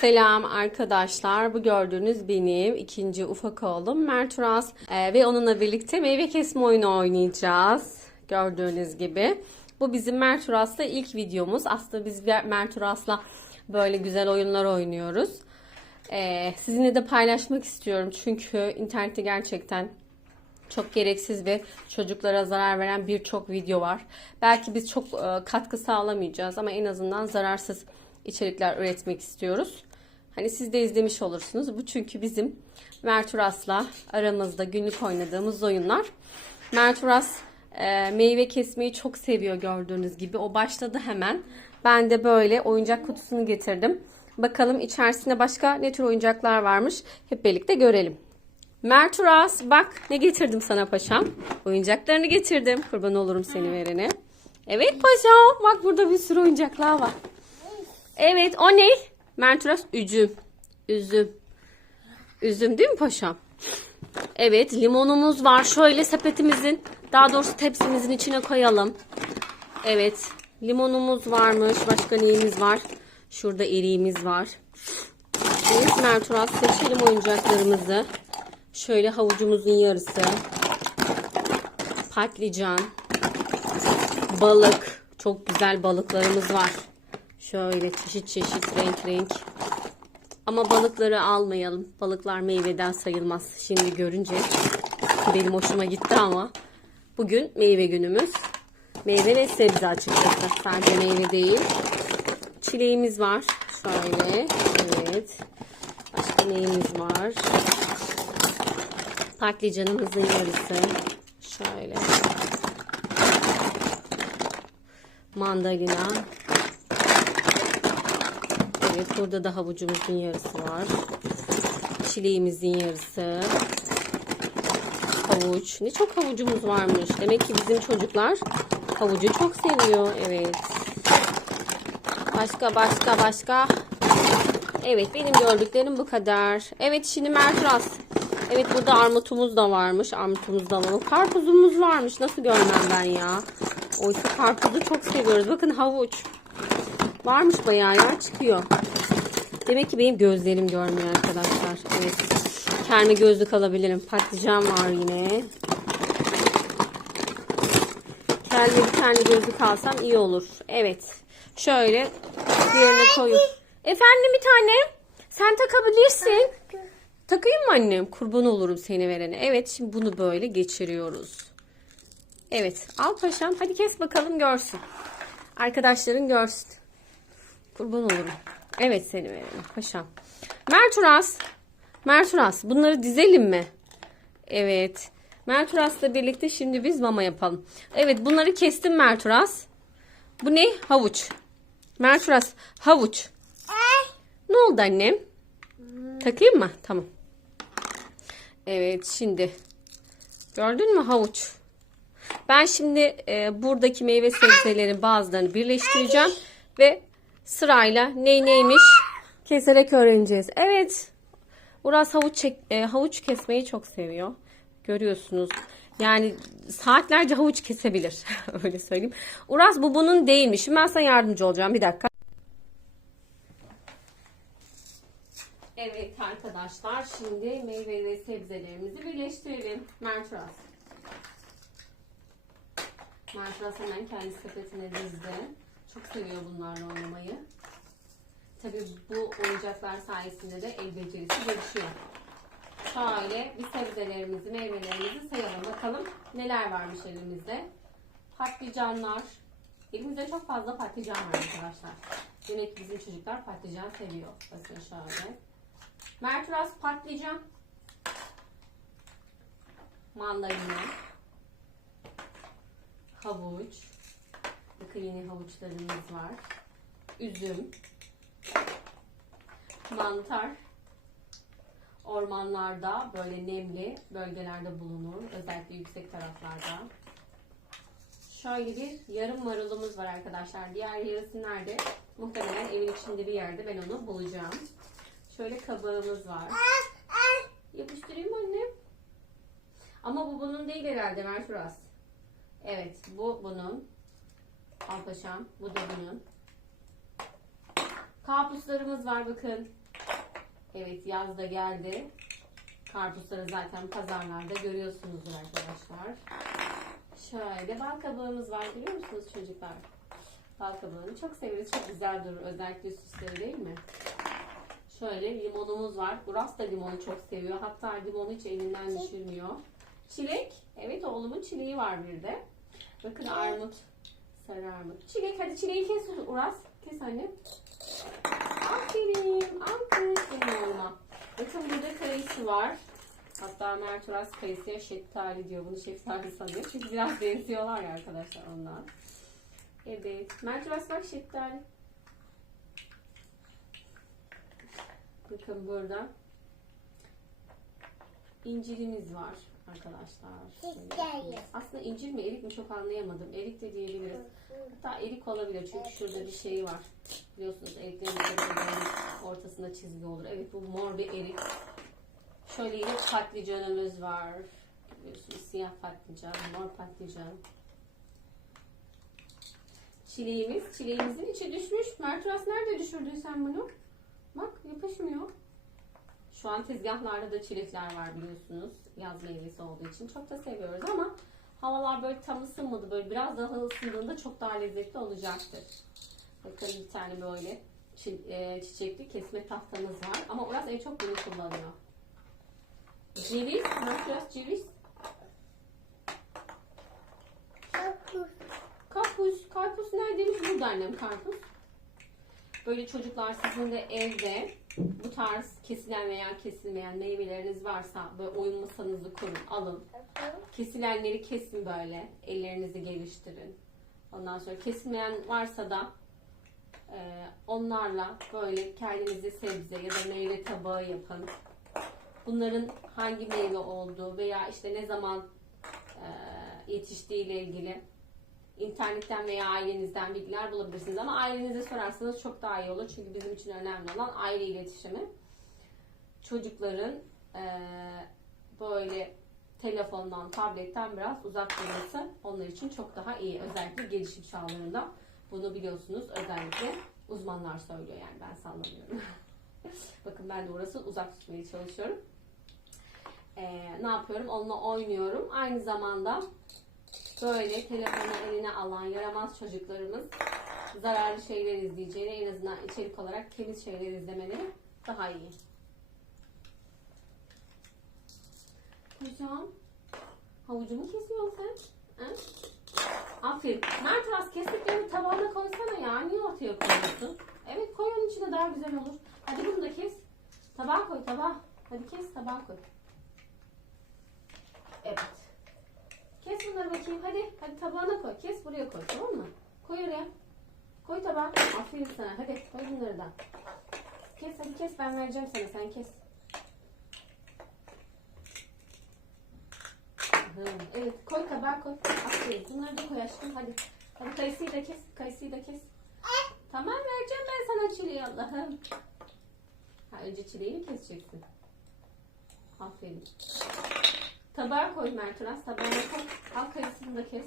Selam arkadaşlar. Bu gördüğünüz benim ikinci ufak oğlum Merturas. Ee, ve onunla birlikte meyve kesme oyunu oynayacağız. Gördüğünüz gibi. Bu bizim Merturas'la ilk videomuz. Aslında biz Merturas'la böyle güzel oyunlar oynuyoruz. Ee, sizinle de paylaşmak istiyorum. Çünkü internette gerçekten çok gereksiz ve çocuklara zarar veren birçok video var. Belki biz çok e, katkı sağlamayacağız ama en azından zararsız içerikler üretmek istiyoruz. Hani siz de izlemiş olursunuz. Bu çünkü bizim Merturas'la aramızda günlük oynadığımız oyunlar. Merturas e, meyve kesmeyi çok seviyor gördüğünüz gibi. O başladı hemen. Ben de böyle oyuncak kutusunu getirdim. Bakalım içerisinde başka ne tür oyuncaklar varmış. Hep birlikte görelim. Merturas bak ne getirdim sana paşam. Oyuncaklarını getirdim. Kurban olurum seni verene. Evet paşam. Bak burada bir sürü oyuncaklar var. Evet o ne? Merturas üzüm. Üzüm. Üzüm değil mi paşam? Evet limonumuz var. Şöyle sepetimizin daha doğrusu tepsimizin içine koyalım. Evet limonumuz varmış. Başka neyimiz var? Şurada eriğimiz var. Evet Merturas seçelim oyuncaklarımızı. Şöyle havucumuzun yarısı. Patlıcan. Balık. Çok güzel balıklarımız var. Şöyle çeşit çeşit renk renk. Ama balıkları almayalım. Balıklar meyveden sayılmaz. Şimdi görünce benim hoşuma gitti ama bugün meyve günümüz. Meyve ve sebze açıkçası. Sadece meyve değil. Çileğimiz var. Şöyle. Evet. Başka neyimiz var? Patlıcanımızın yarısı. Şöyle. Mandalina. Evet burada da havucumuzun yarısı var. Çileğimizin yarısı. Havuç. Ne çok havucumuz varmış. Demek ki bizim çocuklar havucu çok seviyor. Evet. Başka başka başka. Evet benim gördüklerim bu kadar. Evet şimdi Merturas. Evet burada armutumuz da varmış. Armutumuz da alalım. Karpuzumuz varmış. Nasıl görmem ben ya. Oysa karpuzu çok seviyoruz. Bakın havuç. Varmış bayağı ya çıkıyor. Demek ki benim gözlerim görmüyor arkadaşlar. Evet. Kerme gözlük alabilirim. Patlıcan var yine. Kendime bir tane gözlük alsam iyi olur. Evet. Şöyle diğerine koyun. Efendim bir tane. Sen takabilirsin. Takayım mı annem? Kurban olurum seni verene. Evet şimdi bunu böyle geçiriyoruz. Evet al paşam. Hadi kes bakalım görsün. Arkadaşların görsün. Kurban olurum. Evet seni verene paşam. Merturas. Merturas bunları dizelim mi? Evet. Merturas'la birlikte şimdi biz mama yapalım. Evet bunları kestim Merturas. Bu ne? Havuç. Merturas havuç. Ne oldu annem? Takayım mı? Tamam. Evet şimdi gördün mü havuç? Ben şimdi e, buradaki meyve sebzelerin bazılarını birleştireceğim ve sırayla ney neymiş keserek öğreneceğiz. Evet. Uras havuç çek, e, havuç kesmeyi çok seviyor. Görüyorsunuz. Yani saatlerce havuç kesebilir. Öyle söyleyeyim. Uras bu bunun değilmiş. Şimdi ben sana yardımcı olacağım. Bir dakika. Evet arkadaşlar şimdi meyve ve sebzelerimizi birleştirelim. Merturas. Merturas hemen kendi sepetine dizdi. Çok seviyor bunlarla oynamayı. Tabi bu oyuncaklar sayesinde de el becerisi gelişiyor. Şöyle bir sebzelerimizi, meyvelerimizi sayalım. Bakalım neler varmış elimizde. Patlıcanlar. Elimizde çok fazla patlıcan var arkadaşlar. Demek bizim çocuklar patlıcan seviyor. Bakın şöyle. Merturas patlıcan. Mandalina. Havuç. Yine havuçlarımız var. Üzüm. Mantar. Ormanlarda böyle nemli bölgelerde bulunur. Özellikle yüksek taraflarda. Şöyle bir yarım marulumuz var arkadaşlar. Diğer yarısı nerede? Muhtemelen evin içinde bir yerde ben onu bulacağım. Şöyle kabağımız var. Yapıştırayım annem? Ama bu bunun değil herhalde Merturas. Evet bu bunun. Al paşam. Bu da bunun. Karpuzlarımız var bakın. Evet yaz da geldi. Karpuzları zaten pazarlarda görüyorsunuzdur arkadaşlar. Şöyle bal kabağımız var biliyor musunuz çocuklar? Bal kabağını çok severiz. Çok güzel durur. Özellikle süsleri değil mi? Şöyle limonumuz var. Uras da limonu çok seviyor. Hatta limonu hiç elinden düşürmüyor. Çilek. Evet oğlumun çileği var bir de. Bakın armut. Sarı armut. Çilek hadi çileği kes Uras. Kes anne. Aferin. Benim oğluma. Bakın burada kayısı var. Hatta Mert Uras kayısıya şeftali diyor. Bunu şeftali sanıyor. Çünkü biraz benziyorlar ya arkadaşlar ondan. Evet. Mert Uras bak şeftali. Bakın burada incirimiz var arkadaşlar. Aslında incir mi erik mi çok anlayamadım. Erik de diyebiliriz. Hatta erik olabilir çünkü şurada bir şey var. Biliyorsunuz eriklerin ortasında çizgi olur. Evet bu mor bir erik. Şöyle yine patlıcanımız var. Biliyorsunuz siyah patlıcan, mor patlıcan. Çileğimiz. Çileğimizin içi düşmüş. Merturas nerede düşürdün sen bunu? Bak yapışmıyor. Şu an tezgahlarda da çilekler var biliyorsunuz. Yaz meyvesi olduğu için çok da seviyoruz ama havalar böyle tam ısınmadı. Böyle biraz daha ısındığında çok daha lezzetli olacaktır. Bakın bir tane böyle e, çiçekli kesme tahtamız var. Ama Uras en çok bunu kullanıyor. Ceviz. Merturas ceviz. Karpuz. Karpuz. Karpuz neredeymiş? Burada annem karpuz. Böyle çocuklar sizin de evde bu tarz kesilen veya kesilmeyen meyveleriniz varsa böyle oyun masanızı kurun, alın. Kesilenleri kesin böyle. Ellerinizi geliştirin. Ondan sonra kesilmeyen varsa da e, onlarla böyle kendinize sebze ya da meyve tabağı yapın. Bunların hangi meyve olduğu veya işte ne zaman e, yetiştiği ile ilgili internetten veya ailenizden bilgiler bulabilirsiniz. Ama ailenize sorarsanız çok daha iyi olur. Çünkü bizim için önemli olan aile iletişimi. Çocukların eee, böyle telefondan, tabletten biraz uzak durması onlar için çok daha iyi. Özellikle gelişim çağlarında. Bunu biliyorsunuz özellikle uzmanlar söylüyor yani ben sallamıyorum. Bakın ben de orası uzak tutmaya çalışıyorum. Eee, ne yapıyorum? Onunla oynuyorum. Aynı zamanda böyle telefonu eline alan yaramaz çocuklarımız zararlı şeyler izleyeceğine en azından içerik olarak temiz şeyler izlemeleri daha iyi. Hocam, havucumu kesiyorsun sen. Ha? Aferin. Mert az kestiklerini tabağına koysana ya. Niye ortaya koyuyorsun? Evet koy onun içine daha güzel olur. Hadi bunu da kes. Tabağa koy tabağa. Hadi kes tabağa koy. Evet. Kes bunları bakayım hadi. Hadi tabağına koy. Kes buraya koy tamam mı? Koy oraya. Koy tabağa. Aferin sana. Hadi koy bunları da. Kes hadi kes ben vereceğim sana sen kes. Evet koy tabağa koy. Aferin. Bunları da koy aşkım hadi. Hadi kayısıyı da kes. Kayısıyı da kes. Tamam vereceğim ben sana çileği Allah'ım. Ha, önce çileği mi keseceksin? Aferin. Tabağa koy Merturas. Tabağına koy. Al kayısını da kes.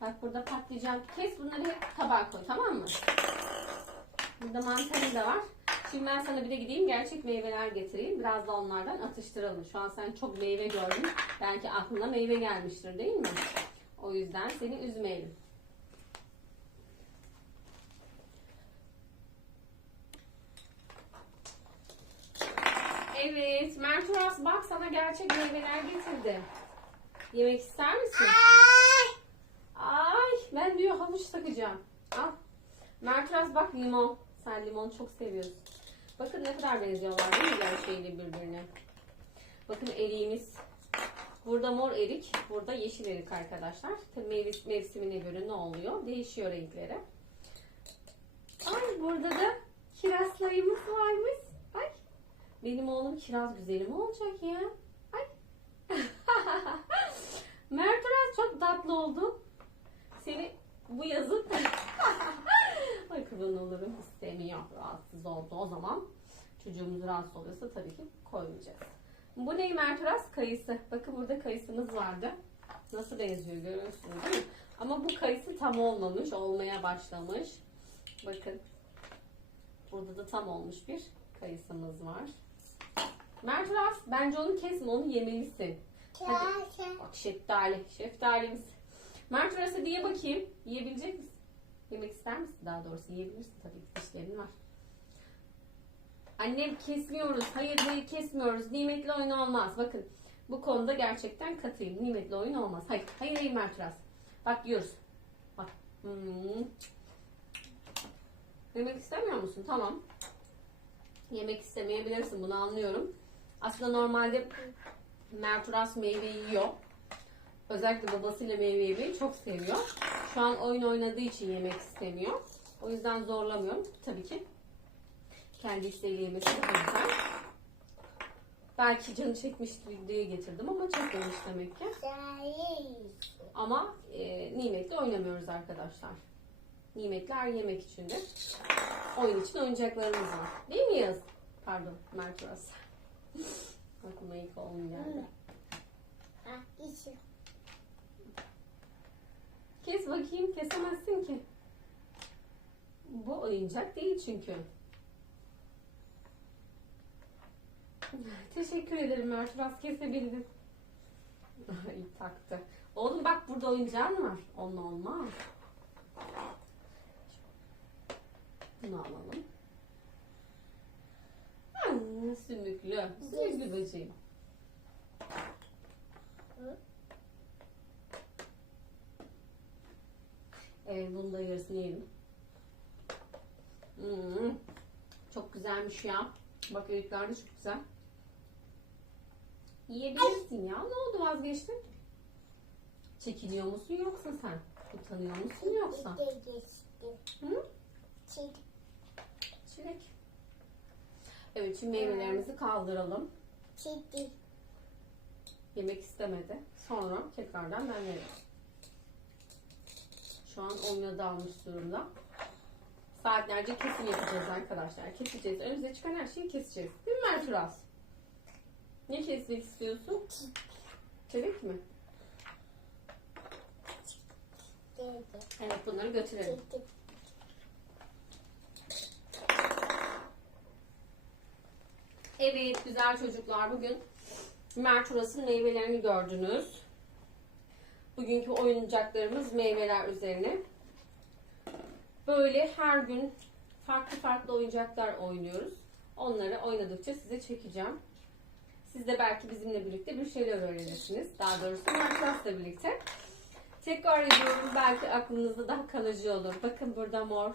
Bak burada patlıcan. Kes bunları hep tabağa koy tamam mı? Burada mantarı da var. Şimdi ben sana bir de gideyim gerçek meyveler getireyim. Biraz da onlardan atıştıralım. Şu an sen çok meyve gördün. Belki aklına meyve gelmiştir değil mi? O yüzden seni üzmeyelim. Evet, Merturas bak sana gerçek meyveler getirdi. Yemek ister misin? Ay, ben diyor havuç takacağım. Al. Merturas bak limon. Sen limon çok seviyorsun. Bakın ne kadar benziyorlar değil mi her şeyle birbirine. Bakın eriğimiz. Burada mor erik, burada yeşil erik arkadaşlar. Tabii mevs- mevsimine göre ne oluyor? Değişiyor renkleri. Ay burada da kirazlarımız varmış. Benim oğlum kiraz güzelim olacak ya. Ay. Merturaz çok tatlı oldu. Seni bu yazın Ay kurban olurum istemiyor. Rahatsız oldu o zaman. Çocuğumuz rahatsız oluyorsa tabii ki koymayacağız. Bu ne Merturaz? Kayısı. Bakın burada kayısımız vardı. Nasıl benziyor görüyorsunuz değil mi? Ama bu kayısı tam olmamış. Olmaya başlamış. Bakın. Burada da tam olmuş bir kayısımız var. Mert Uras bence onu kesme onu yemelisin. Kase. Bak şeftali. Şeftalimiz. Mert Uras'a diye bakayım. Yiyebilecek misin? Yemek ister misin daha doğrusu? Yiyebilirsin tabii ki dişlerin var. Annem kesmiyoruz. Hayır hayır kesmiyoruz. Nimetli oyun olmaz. Bakın bu konuda gerçekten katıyım. Nimetli oyun olmaz. Hayır hayır hayır Mert Uras. Bak yiyoruz. Bak. Hmm. Yemek istemiyor musun? Tamam. Yemek istemeyebilirsin. Bunu anlıyorum. Aslında normalde Mert Uras meyve yiyor. Özellikle babasıyla meyve yemeyi çok seviyor. Şu an oyun oynadığı için yemek istemiyor. O yüzden zorlamıyorum. Tabii ki kendi isteğiyle yemesi de güzel. Belki canı çekmiştir diye getirdim ama çekmemiş demek ki. Ama e, nimetle oynamıyoruz arkadaşlar. Nimetler yemek içindir. Oyun için oyuncaklarımız var. Değil mi Yaz? Pardon Mert Uras. Aklıma ilk. Ha, içi. Kes bakayım kesemezsin ki. Bu oyuncak değil çünkü. Teşekkür ederim Mert. Biraz kesebildin. İyi taktı. Oğlum bak burada oyuncağın var. Onunla olmaz. Bunu alalım. Hmm, sümüklü. Sümüklü böceğim. Evet bunu da yarısını yiyelim. Hmm, çok güzelmiş ya. Bak erikler de çok güzel. Yiyebilirsin ya. Ne oldu vazgeçtin? Çekiniyor musun yoksa sen? Utanıyor musun yoksa? Hı? Çiğ. Çilek. Evet şimdi meyvelerimizi kaldıralım. Çiğ. Yemek istemedi. Sonra tekrardan ben veririm. Şu an oyuna dalmış durumda. Saatlerce kesim yapacağız arkadaşlar. Keseceğiz. Önümüze çıkan her şeyi keseceğiz. Değil mi Mert Uras? Ne kesmek istiyorsun? Çelik mi? Evet bunları götürelim. Evet güzel çocuklar bugün Mert Uras'ın meyvelerini gördünüz. Bugünkü oyuncaklarımız meyveler üzerine. Böyle her gün farklı farklı oyuncaklar oynuyoruz. Onları oynadıkça size çekeceğim. Siz de belki bizimle birlikte bir şeyler öğrenirsiniz. Daha doğrusu Mert Uras'la birlikte. Tekrar ediyorum belki aklınızda daha kalıcı olur. Bakın burada mor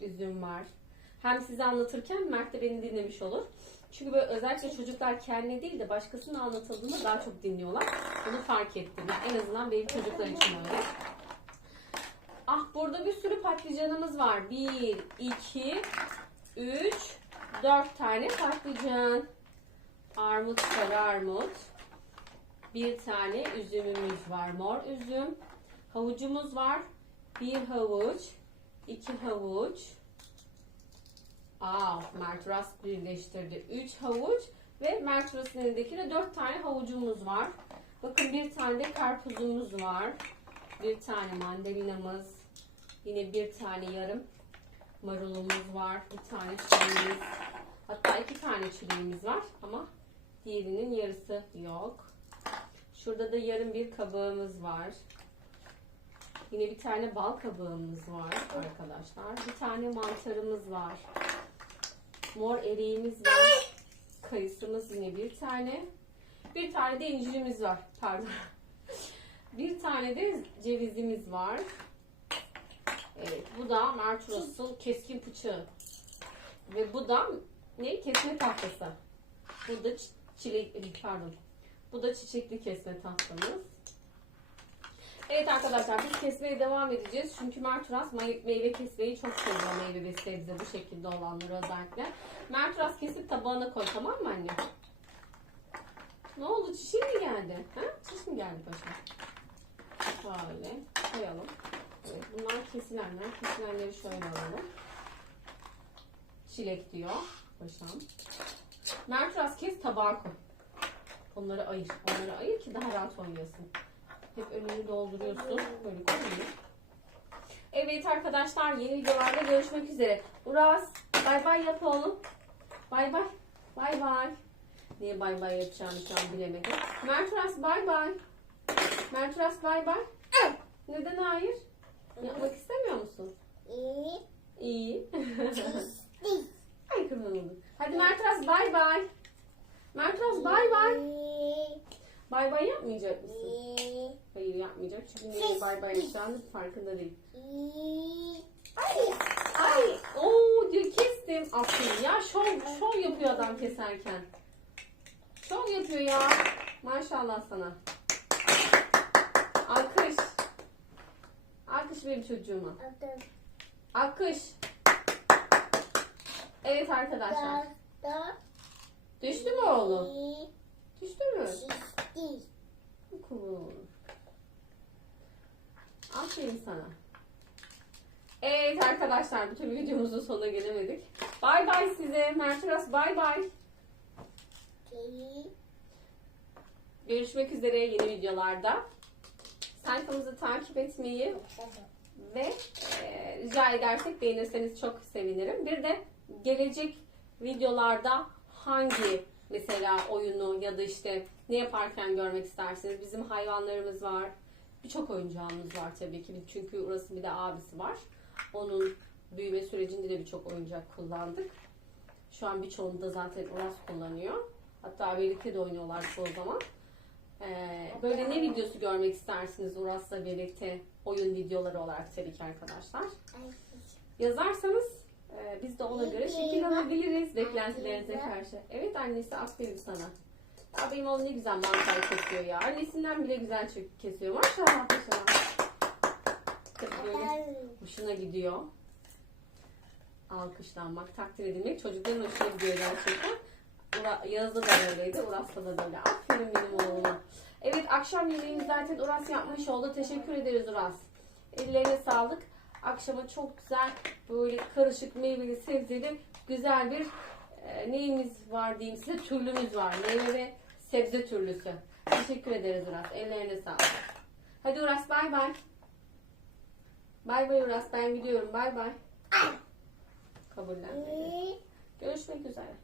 üzüm var. Hem size anlatırken Mert de beni dinlemiş olur. Çünkü böyle özellikle çocuklar kendine değil de başkasına anlatıldığında daha çok dinliyorlar. Bunu fark ettim. En azından benim çocuklar için öyle. Ah burada bir sürü patlıcanımız var. 1, 2, 3, 4 tane patlıcan. Armut, sarı armut. Bir tane üzümümüz var. Mor üzüm. Havucumuz var. Bir havuç, iki havuç. Aa, Mert Uras birleştirdi. 3 havuç ve Mert Uras'ın elindeki de 4 tane havucumuz var. Bakın bir tane de karpuzumuz var. Bir tane mandalinamız. Yine bir tane yarım marulumuz var. Bir tane çileğimiz. Hatta iki tane çileğimiz var ama diğerinin yarısı yok. Şurada da yarım bir kabağımız var. Yine bir tane bal kabağımız var arkadaşlar. Bir tane mantarımız var. Mor eriğimiz var. Kayısımız yine bir tane. Bir tane de incirimiz var. Pardon. Bir tane de cevizimiz var. Evet bu da Merturos'un keskin bıçağı. Ve bu da ne? Kesme tahtası. Bu da çi- çilek, pardon. Bu da çiçekli kesme tahtamız. Evet arkadaşlar biz kesmeye devam edeceğiz. Çünkü Merturas meyve kesmeyi çok seviyor. Meyve ve sebze bu şekilde olanları özellikle. Merturas kesip tabağına koy tamam mı anne? Ne oldu? Çişin mi geldi? Ha? Çiş mi geldi paşa? Şöyle koyalım. Evet, bunlar kesilenler. Kesilenleri şöyle alalım. Çilek diyor paşam. Merturas kes tabağa koy. Onları ayır. Onları ayır ki daha rahat oynayasın. Hep önünü dolduruyorsun. Böyle koyuyor. Evet arkadaşlar yeni videolarda görüşmek üzere. Uras bay bay yap oğlum. Bay bay. Bay bay. Niye bay bay yapacağımı şu an bilemedim. Merturas bay bay. Merturas bay bay. Neden hayır? Yapmak istemiyor musun? İyi. İyi. Çizdi. Ay oldum. Hadi Merturas bay bay. Merturas bay bay. İyi. Bay bay yapmayacak mısın? Hayır yapmayacak çünkü niye bay bay yapacağını farkında değil. Ay, ay, ooo diyor kestim. Aferin ya şov, şov yapıyor adam keserken. Şov yapıyor ya. Maşallah sana. Alkış. Alkış benim çocuğuma. Alkış. Evet arkadaşlar. da da Düştü mü oğlum? Düştü mü? Çizdi. Cool. Aferin sana. Evet arkadaşlar bütün videomuzun sonuna gelemedik. Bay bay size. Merturas bay bay. Görüşmek üzere yeni videolarda. Sayfamızı takip etmeyi ve e, rica edersek beğenirseniz çok sevinirim. Bir de gelecek videolarda hangi mesela oyunu ya da işte ne yaparken görmek istersiniz? Bizim hayvanlarımız var. Birçok oyuncağımız var tabii ki. Çünkü orası bir de abisi var. Onun büyüme sürecinde de birçok oyuncak kullandık. Şu an birçoğunu da zaten Uras kullanıyor. Hatta birlikte de oynuyorlar çoğu zaman. Ee, böyle ne videosu görmek istersiniz Uras'la birlikte oyun videoları olarak tabii ki arkadaşlar. Yazarsanız e, biz de ona göre şekil alabiliriz beklentilerinize karşı. Evet annesi aferin sana. Ya benim oğlum ne güzel mantar kesiyor ya. Annesinden bile güzel kesiyor. Maşallah maşallah. Hoşuna gidiyor. Alkışlanmak, takdir edilmek çocukların hoşuna gidiyor gerçekten. Ura, da böyleydi, Uras'ta da böyle. Aferin benim oğluma. Evet akşam yemeğini zaten Uras yapmış oldu. Teşekkür ederiz Uras. Ellerine sağlık. Akşama çok güzel böyle karışık meyveli sebzeli güzel bir e, neyimiz var diyeyim size türlümüz var. Meyve ve sebze türlüsü. Teşekkür ederiz Uras. Ellerine sağlık. Hadi Uras bay bay. Bay bay Uras ben gidiyorum bay bay. Kabullenmedi. İyi. Görüşmek üzere.